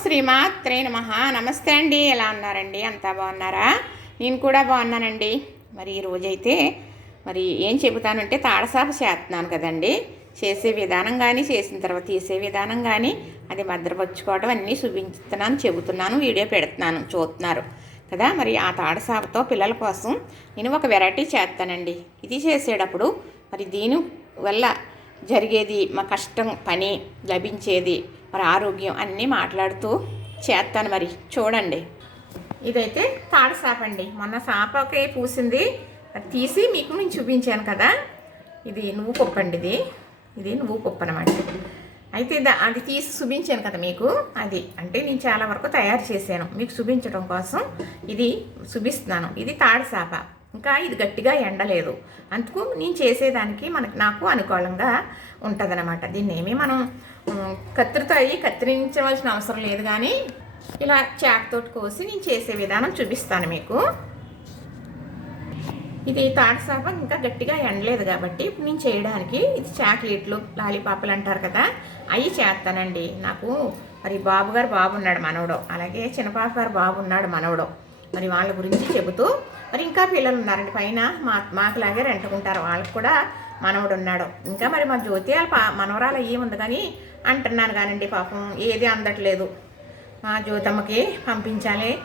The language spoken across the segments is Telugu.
శ్రీమాత్రే నమ. నమస్తే అండి. ఎలా ఉన్నారండి? అంతా బాగున్నారా? నేను కూడా బాగున్నానండి. మరి ఈరోజైతే మరి ఏం చెబుతానంటే తాడసాప చేస్తున్నాను కదండి. చేసే విధానం కానీ చేసిన తర్వాత తీసే విధానం కానీ అది భద్రపరుచుకోవడం అన్నీ చూపించుతున్నాను చెబుతున్నాను వీడియో పెడుతున్నాను చూస్తున్నారు కదా. మరి ఆ తాడసాపతో పిల్లల కోసం నేను ఒక వెరైటీ చేస్తానండి. ఇది చేసేటప్పుడు మరి దీని వల్ల జరిగేది మా కష్టం పని లభించేది మరి ఆరోగ్యం అన్నీ మాట్లాడుతూ చేస్తాను మరి. చూడండి. ఇదైతే తాడు సాప అండి. మొన్న సాపకే పూసింది. అది తీసి మీకు నేను చూపించాను కదా. ఇది నువ్వు పప్పు అండి ఇది. ఇది నువ్వు పప్పు అనమాట అయితే అది తీసి చూపించాను కదా మీకు. అది అంటే నేను చాలా వరకు తయారు చేశాను. మీకు చూపించడం కోసం ఇది చూపిస్తున్నాను. ఇది తాడు సాప. ఇంకా ఇది గట్టిగా ఎండలేదు. అందుకు నేను చేసేదానికి మనకి నాకు అనుకూలంగా ఉంటుందన్నమాట. దీన్ని ఏమీ మనం కత్తిరితో అయ్యి కత్తిరించవలసిన అవసరం లేదు కానీ ఇలా చాక్తోటి కోసి నేను చేసే విధానం చూపిస్తాను మీకు. ఇది తాడసాప ఇంకా గట్టిగా ఎండలేదు కాబట్టి ఇప్పుడు నేను చేయడానికి ఇది చాక్లెట్లు లాలీపాపులు అంటారు కదా అవి చేస్తానండి. నాకు మరి బాబు గారు బాబు ఉన్నాడు మనవడు. అలాగే చిన్నపాప గారు బాబు ఉన్నాడు మనవడు. మరి వాళ్ళ గురించి చెబుతూ మరి ఇంకా పిల్లలు ఉన్నారండి పైన మా మాకులాగే రెంటుకుంటారు వాళ్ళకి కూడా మనవడు ఉన్నాడు ఇంకా మరి మా జ్యోతి వాళ్ళ పా మనవరాలు అయ్యి ఉంది కానీ అంటున్నాను కానండి పాపం ఏది అందట్లేదు. మా జ్యోతమ్మకి పంపించాలి.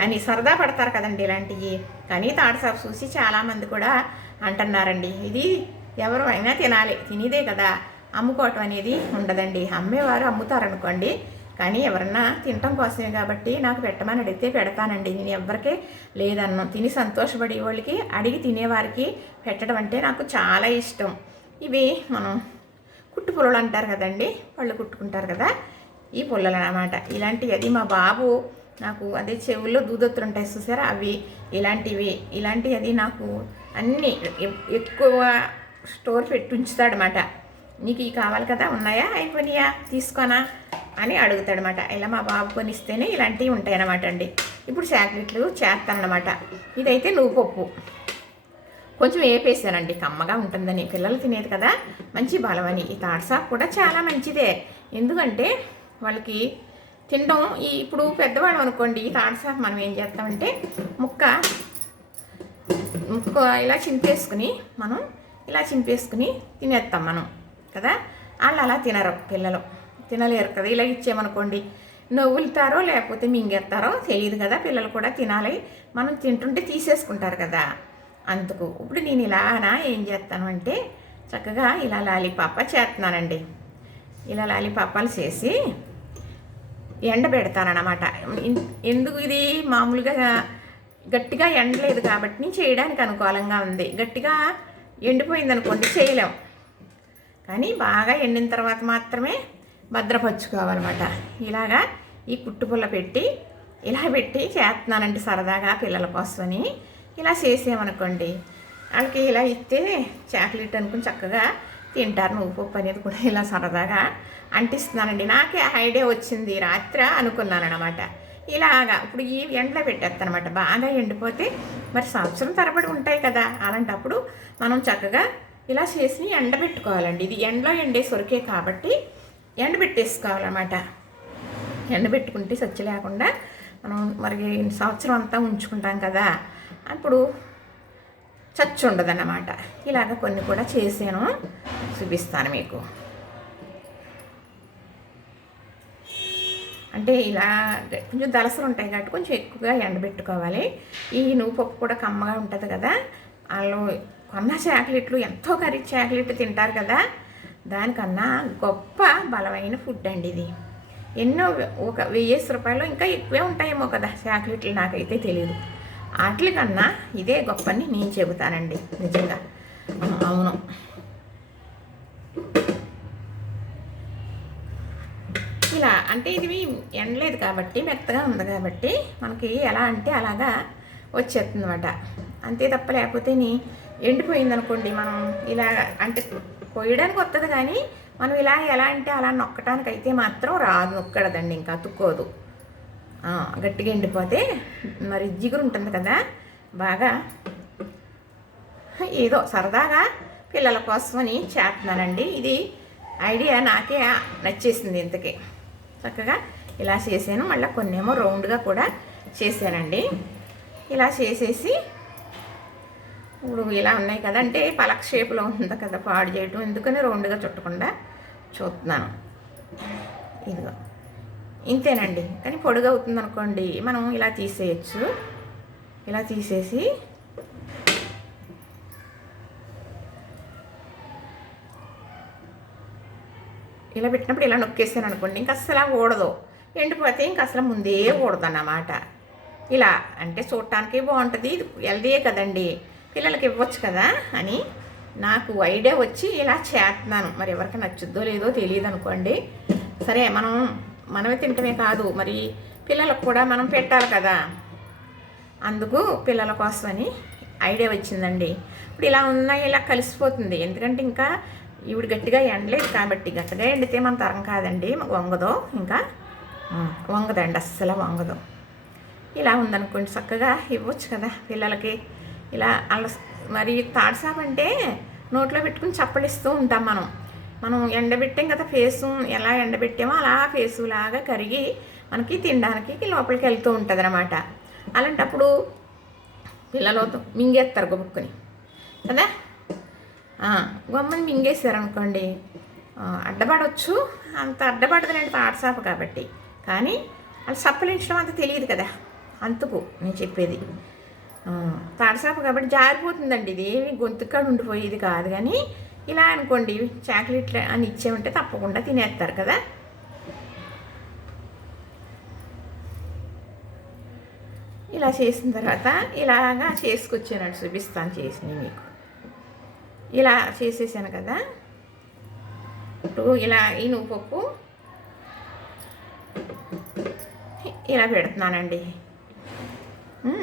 అని సరదా పడతారు కదండి ఇలాంటివి. కానీ తాడసాపు చూసి చాలామంది కూడా అంటున్నారండి. ఇది ఎవరు అయినా తినాలి. తినేదే కదా. అమ్ముకోవటం అనేది ఉండదండి. అమ్మేవారు అమ్ముతారనుకోండి. కానీ ఎవరన్నా తినటం కోసమే కాబట్టి నాకు పెట్టమని అడిగితే పెడతానండి. నేను ఎవరికే లేదన్ను. తిని సంతోషపడే వాళ్ళకి అడిగి తినేవారికి పెట్టడం అంటే నాకు చాలా ఇష్టం. ఇవి మనం కుట్టు పుల్లలు అంటారు కదండి వాళ్ళు కుట్టుకుంటారు కదా ఈ పుల్లలు అన్నమాట. ఇలాంటివి అది మా బాబు నాకు అదే చెవుల్లో దూదొత్తులు ఉంటాయి చూసారా? అవి ఇలాంటివి. ఇలాంటివి అది నాకు అన్నీ ఎక్కువ స్టోర్ పెట్టి ఉంచుతాడనమాట నీకు ఇవి కావాలి కదా? ఉన్నాయా? అయిపోయినాయా? తీసుకోనా? అని అడుగుతాడనమాట. ఇలా మా బాబు కొనిస్తేనే ఇలాంటివి ఉంటాయి అన్నమాట అండి. ఇప్పుడు చాక్లెట్లు చేస్తానమాట ఇదైతే నువ్వు పప్పు కొంచెం వేపేసానండి కమ్మగా ఉంటుందని. పిల్లలు తినేది కదా. మంచి బలమని. ఈ తాడ్సాప్ కూడా చాలా మంచిదే. ఎందుకంటే వాళ్ళకి తినడం ఈ ఇప్పుడు పెద్దవాళ్ళం అనుకోండి ఈ తాడ్సాప్ మనం ఏం చేస్తామంటే ముక్క ముక్క ఇలా చింపేసుకుని మనం ఇలా చింపేసుకుని తినేస్తాం మనం. కదా? వాళ్ళు అలా తినరు పిల్లలు. తినలేరు కదా ఇలా ఇచ్చామనుకోండి. నవ్వులుతారో లేకపోతే మింగేస్తారో తెలియదు కదా పిల్లలు కూడా తినాలి. మనం తింటుంటే తీసేసుకుంటారు కదా. అందుకు ఇప్పుడు నేను ఇలానా ఏం చేస్తాను అంటే చక్కగా ఇలా లాలీపాప చేస్తున్నానండి. ఇలా లాలీపాపాలు చేసి ఎండబెడతానమాట ఎందుకు ఇది? మామూలుగా గట్టిగా ఎండలేదు కాబట్టి నేను చేయడానికి అనుకూలంగా ఉంది. గట్టిగా ఎండిపోయింది అనుకోండి చేయలేం. కానీ బాగా ఎండిన తర్వాత మాత్రమే భద్రపరుచుకోవాలన్నమాట ఇలాగా ఈ కుట్టుపుల్ల పెట్టి ఇలా పెట్టి చేస్తున్నానండి సరదాగా పిల్లల కోసమని. ఇలా చేసామనుకోండి వాళ్ళకి ఇలా ఇస్తే చాక్లెట్ అనుకుని చక్కగా తింటారు. నువ్వు పప్పు అనేది కూడా ఇలా సరదాగా అంటిస్తున్నానండి. నాకే ఐడియా వచ్చింది రాత్రి అనుకున్నాను అనమాట ఇలాగా ఇప్పుడు ఈ ఎండలో పెట్టేస్తానమాట బాగా ఎండిపోతే మరి సంవత్సరం తరబడి ఉంటాయి కదా. అలాంటప్పుడు మనం చక్కగా ఇలా చేసి ఎండబెట్టుకోవాలండి. ఇది ఎండలో ఎండే సొరికే కాబట్టి ఎండబెట్టేసుకోవాలన్నమాట. ఎండబెట్టుకుంటే సచ్చి లేకుండా మనం మరి సంవత్సరం అంతా ఉంచుకుంటాం కదా. అప్పుడు చచ్చి ఉండదన్నమాట. ఇలాగ కొన్ని కూడా చేసాను చూపిస్తాను మీకు. అంటే ఇలా కొంచెం దలసలు ఉంటాయి కాబట్టి కొంచెం ఎక్కువగా ఎండబెట్టుకోవాలి. ఈ నువ్వు పప్పు కూడా కమ్మగా ఉంటుంది కదా. వాళ్ళు కొన్న చాక్లెట్లు ఎంతో ఖరీదు చాక్లెట్ తింటారు కదా. దానికన్నా గొప్ప బలమైన ఫుడ్ అండి ఇది. ఎన్నో ఒక వెయ్యేసి రూపాయలు ఇంకా ఎక్కువే ఉంటాయేమో కదా చాక్లెట్లు నాకైతే తెలియదు వాటి కన్నా ఇదే గొప్పని నేను చెబుతానండి నిజంగా. అవును. ఇలా అంటే ఇది ఎండలేదు కాబట్టి మెత్తగా ఉంది కాబట్టి మనకి ఎలా అంటే అలాగా వచ్చేస్తుంది అనమాట అంతే తప్ప లేకపోతే నీ- ఎండిపోయింది అనుకోండి మనం ఇలా అంటే కొయ్యడానికి వస్తుంది కానీ మనం ఇలా ఎలా అంటే అలా నొక్కటానికి అయితే మాత్రం రాదు నొక్కడదండి ఇంకా అతుక్కోదు. గట్టిగా ఎండిపోతే మరి జిగురు ఉంటుంది కదా బాగా ఏదో సరదాగా పిల్లల కోసమని చేస్తున్నానండి. ఇది ఐడియా నాకే నచ్చేసింది ఇంతకీ. చక్కగా ఇలా చేశాను. మళ్ళీ కొన్నేమో రౌండ్గా కూడా చేశానండి. ఇలా చేసేసి ఇప్పుడు ఇలా ఉన్నాయి కదా అంటే పలక షేప్లో ఉంది కదా పాడు చేయటం. ఎందుకని రౌండ్గా చుట్టకుండా చూస్తున్నాను. ఇదిగో. ఇంతేనండి. కానీ పొడుగు అవుతుంది అనుకోండి మనం ఇలా తీసేయచ్చు. ఇలా తీసేసి ఇలా పెట్టినప్పుడు ఇలా నొక్కేసాను అనుకోండి ఇంక అసలు ఊడదు. ఎండిపోతే ఇంక అసలు ముందే ఊడదు అన్నమాట ఇలా అంటే చూడటానికి బాగుంటుంది. ఇది హెల్దీయే కదండి. పిల్లలకి ఇవ్వచ్చు కదా అని నాకు ఐడియా వచ్చి ఇలా చేస్తున్నాను. మరి ఎవరికి నచ్చుద్దో లేదో తెలియదు అనుకోండి. సరే మనం మనమే తింటమే కాదు మరి పిల్లలకు కూడా మనం పెట్టాలి కదా. అందుకు పిల్లల కోసమని ఐడియా వచ్చిందండి. ఇప్పుడు ఇలా ఉన్నాయి ఇలా కలిసిపోతుంది. ఎందుకంటే ఇంకా ఇవిడు గట్టిగా ఎండలేదు కాబట్టి గట్టిగా ఎండితే మన తరం కాదండి వంగదో ఇంకా. వంగదండి అస్సలు వంగదు. ఇలా ఉందనుకోండి చక్కగా ఇవ్వచ్చు కదా పిల్లలకి. ఇలా అలా మరి తాడసాప్ అంటే నోట్లో పెట్టుకుని చప్పలిస్తూ ఉంటాం మనం. మనం ఎండబెట్టాం కదా ఫేసు ఎలా ఎండబెట్టామో అలా ఫేసు లాగా కరిగి మనకి తినడానికి లోపలికి వెళ్తూ ఉంటుంది అనమాట అలాంటప్పుడు పిల్లలు మింగేస్తారు గొప్పని కదా? ఆ, గమ్మని మింగేశారు అనుకోండి అడ్డపడవచ్చు అంత అడ్డపడదులేండి తాడసాప కాబట్టి. కానీ వాళ్ళు సప్పలించడం అంత తెలియదు కదా. అందుకు నేను చెప్పేది. ఆ, కాబట్టి జారిపోతుందండి. ఇది ఏమి గొంతుకాడ ఉండిపోయేది కాదు కానీ ఇలా అనుకోండి చాక్లెట్లు అని ఇచ్చేమంటే తప్పకుండా తినేస్తారు కదా. ఇలా చేసిన తర్వాత ఇలాగా చేసుకొచ్చానండి చూపిస్తాను చేసినవి మీకు. ఇలా చేసేసాను కదా. ఇప్పుడు ఇలా ఈ నువ్వు పప్పు ఇలా పెడుతున్నానండి.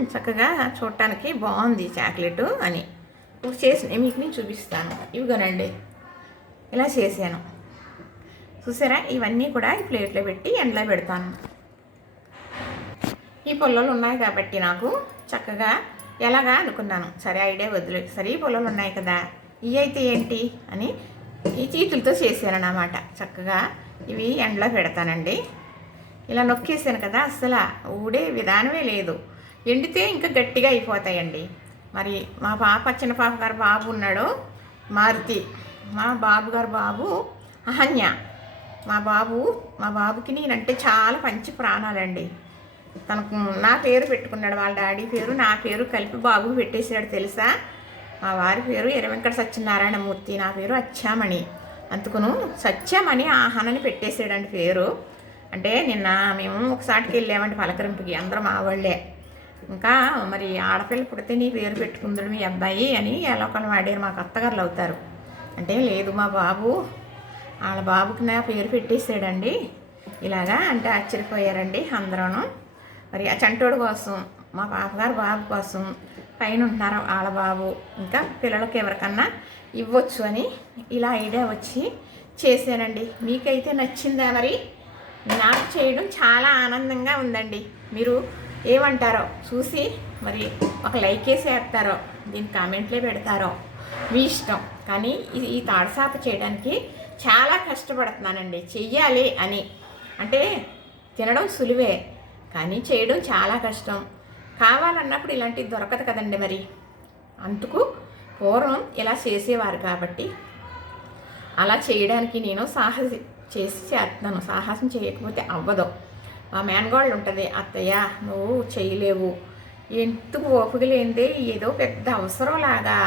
చక్కగా చూడటానికి బాగుంది చాక్లెట్ అని. ఇప్పుడు చేసిన మీకు నేను చూపిస్తాను. ఇవిగోనండి ఇలా చేశాను. చూసారా? ఇవన్నీ కూడా ఈ ప్లేట్లో పెట్టి ఎండలో పెడతాను. ఈ పొల్లలు ఉన్నాయి కాబట్టి నాకు చక్కగా ఎలాగా అనుకున్నాను. సరే ఐడియా వదిలే సరే ఈ పొలాలు ఉన్నాయి కదా. ఇవి అయితే ఏంటి? అని ఈ చేతులతో చేశాను అన్నమాట చక్కగా ఇవి ఎండలో పెడతానండి. ఇలా నొక్కేసాను కదా అసలు ఊడే విధానమే లేదు. ఎండితే ఇంకా గట్టిగా అయిపోతాయండి. మరి మా పాప చిన్న పాప గారు బాబు ఉన్నాడు. మారుతి మా బాబు గారు బాబు అహన్య. మా బాబు మా బాబుకి నేనంటే చాలా మంచి ప్రాణాలండి. తనకు నా పేరు పెట్టుకున్నాడు వాళ్ళ డాడీ పేరు నా పేరు కలిపి బాబుకు పెట్టేశాడు తెలుసా? మా వారి పేరు ఎరవెంకట సత్యనారాయణమూర్తి నా పేరు అచ్చామణి. అందుకును సత్యమణి ఆహనని పెట్టేశాడండి పేరు. అంటే నిన్న మేము ఒకసారికి వెళ్ళామండి పలకరింపుకి అందరం మా వాళ్ళే. ఇంకా మరి ఆడపిల్ల పుడితే నీ పేరు పెట్టుకుందడు మీ అబ్బాయి అని ఎలా ఒకళ్ళు వాడారు మాకు అత్తగారులు అవుతారు అంటే లేదు మా బాబు వాళ్ళ బాబుకి నా పేరు పెట్టేసాడండి ఇలాగా అంటే ఆశ్చర్యపోయారండి అందరూను. మరి ఆ చంటోడు కోసం మా పాపగారు బాబు కోసం పైన ఉంటున్నారు వాళ్ళ బాబు. ఇంకా పిల్లలకి ఎవరికన్నా ఇవ్వచ్చు అని ఇలా ఐడియా వచ్చి చేశానండి. మీకైతే నచ్చిందా మరి? నాకు చేయడం చాలా ఆనందంగా ఉందండి. మీరు ఏమంటారో చూసి మరి ఒక లైక్ వేసేస్తారో దీని కామెంట్లే పెడతారో. మీ ఇష్టం. కానీ ఈ తాడసాప చేయడానికి చాలా కష్టపడుతున్నానండి. చెయ్యాలి అని. అంటే తినడం సులువే కానీ చేయడం చాలా కష్టం. కావాలన్నప్పుడు ఇలాంటివి దొరకదు కదండి మరి. అందుకు పూర్వం ఇలా చేసేవారు కాబట్టి అలా చేయడానికి నేను సాహసి చేసి చేస్తున్నాను సాహసం చేయకపోతే అవ్వదు. మా మేనగోళ్ళు ఉంటుంది అత్తయ్య నువ్వు చేయలేవు. ఎందుకు ఓపిక లేనిదే ఏదో పెద్ద అవసరం లాగా.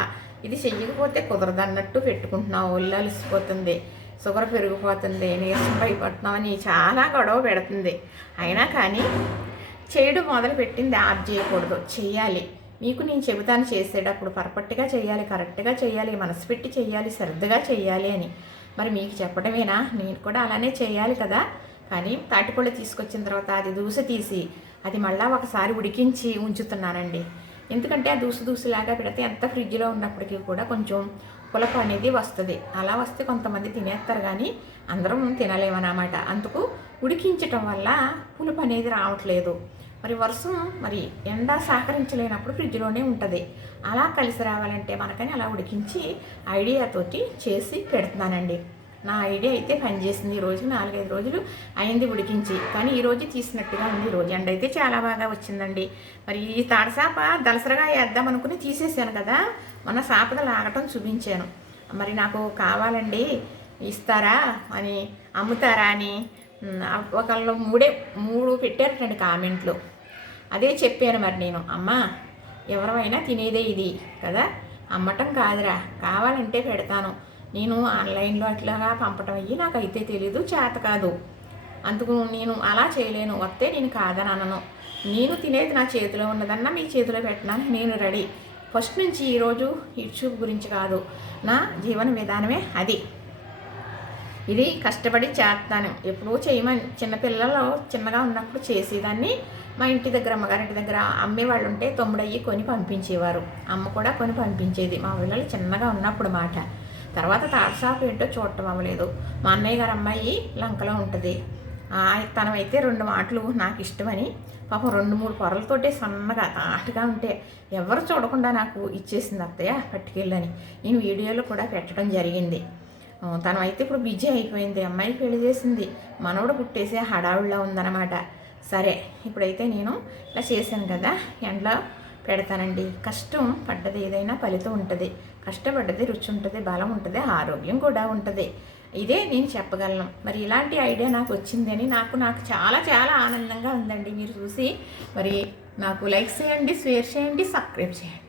ఇది చెయ్యకపోతే కుదరదన్నట్టు పెట్టుకుంటున్నావు. ఒళ్ళు అలసిపోతుంది షుగర్ పెరిగిపోతుంది నీరసం పడిపోతున్నావు అని చాలా గొడవ పెడుతుంది. అయినా కానీ చేయడం మొదలు పెట్టింది ఆప్ చేయకూడదు. చేయాలి మీకు నేను చెబుతాను చేసేటప్పుడు పర్ఫెక్ట్గా చేయాలి కరెక్ట్గా చేయాలి మనసు పెట్టి చేయాలి శ్రద్ధగా చేయాలి అని. మరి మీకు చెప్పడమేనా? నేను కూడా అలానే చేయాలి కదా. కానీ తాటిపళ్ళు తీసుకొచ్చిన తర్వాత అది దూస తీసి అది మళ్ళీ ఒకసారి ఉడికించి ఉంచుతున్నానండి. ఎందుకంటే ఆ దూసు దూసులాగా పెడితే ఎంత ఫ్రిడ్జ్లో ఉన్నప్పటికీ కూడా కొంచెం పులపు అనేది వస్తుంది. అలా వస్తే కొంతమంది తినేస్తారు కానీ అందరం తినలేమన్నమాట. అందుకు ఉడికించటం వల్ల పులుపు అనేది రావట్లేదు. మరి వర్షం మరి ఎండ సహకరించలేనప్పుడు ఫ్రిడ్జ్లోనే ఉంటుంది. అలా కలిసి రావాలంటే మనకని అలా ఉడికించి ఐడియాతోటి చేసి పెడుతున్నానండి. నా ఐడియా అయితే పనిచేసింది ఈ రోజు నాలుగైదు రోజులు అయింది ఉడికించి. కానీ ఈరోజు తీసినట్టుగా ఉంది రోజు. ఎండ అయితే చాలా బాగా వచ్చిందండి. మరి ఈ తాడసాప దలసరగా వేద్దాం అనుకుని తీసేసాను కదా. మొన్న సాపద లాగటం చూపించాను. మరి నాకు కావాలండి ఇస్తారా అని అమ్ముతారా అని ఒకళ్ళు మూడే మూడు పెట్టారటండి కామెంట్లు. అదే చెప్పాను మరి నేను. అమ్మా ఎవరైనా తినేదే ఇది కదా. అమ్మటం కాదురా. కావాలంటే పెడతాను. నేను ఆన్లైన్లో అట్లాగా పంపటం అయ్యి నాకైతే తెలీదు చేత కాదు. అందుకు నేను అలా చేయలేను. వస్తే నేను కాదని అనను. నేను తినేది నా చేతిలో ఉన్నదన్నా మీ చేతిలో పెట్టినా నేను రెడీ. ఫస్ట్ నుంచి ఈరోజు యూట్యూబ్ గురించి కాదు. నా జీవన విధానమే అది. ఇది కష్టపడి చేస్తాను. ఎప్పుడూ చేయమని చిన్నపిల్లలు చిన్నగా ఉన్నప్పుడు చేసేదాన్ని. మా ఇంటి దగ్గర అమ్మగారింటి దగ్గర అమ్మేవాళ్ళు ఉంటే తొమ్మిడయ్యి కొని పంపించేవారు. అమ్మ కూడా కొని పంపించేది. మా పిల్లలు చిన్నగా ఉన్నప్పుడు మాట. తర్వాత షాప్ ఏంటో చూడటం అవ్వలేదు. మా అన్నయ్య గారు అమ్మాయి లంకలో ఉంటుంది. తనమైతే రెండు మాటలు నాకు ఇష్టమని పాపం రెండు మూడు పొరలతోటే సన్నగా తాటగా ఉంటే ఎవరు చూడకుండా నాకు ఇచ్చేసింది అత్తయ్య పట్టుకెళ్ళని. నేను వీడియోలో కూడా పెట్టడం జరిగింది. తనమైతే తను అయితే ఇప్పుడు బిజీ అయిపోయింది. అమ్మాయి పెళ్ళి చేసింది. మనవడు పుట్టేసే హడావుడిలో ఉందన్నమాట. సరే ఇప్పుడైతే నేను ఇలా చేశాను కదా. ఎండలో పెడతానండి. కష్టం పడ్డది ఏదైనా ఫలితం ఉంటుంది. కష్టపడ్డది రుచి ఉంటుంది బలం ఉంటుంది ఆరోగ్యం కూడా ఉంటుంది. ఇదే నేను చెప్పగలను. మరి ఇలాంటి ఐడియా నాకు వచ్చిందని నాకు నాకు చాలా చాలా ఆనందంగా ఉందండి. మీరు చూసి మరి నాకు లైక్ చేయండి షేర్ చేయండి సబ్స్క్రైబ్ చేయండి.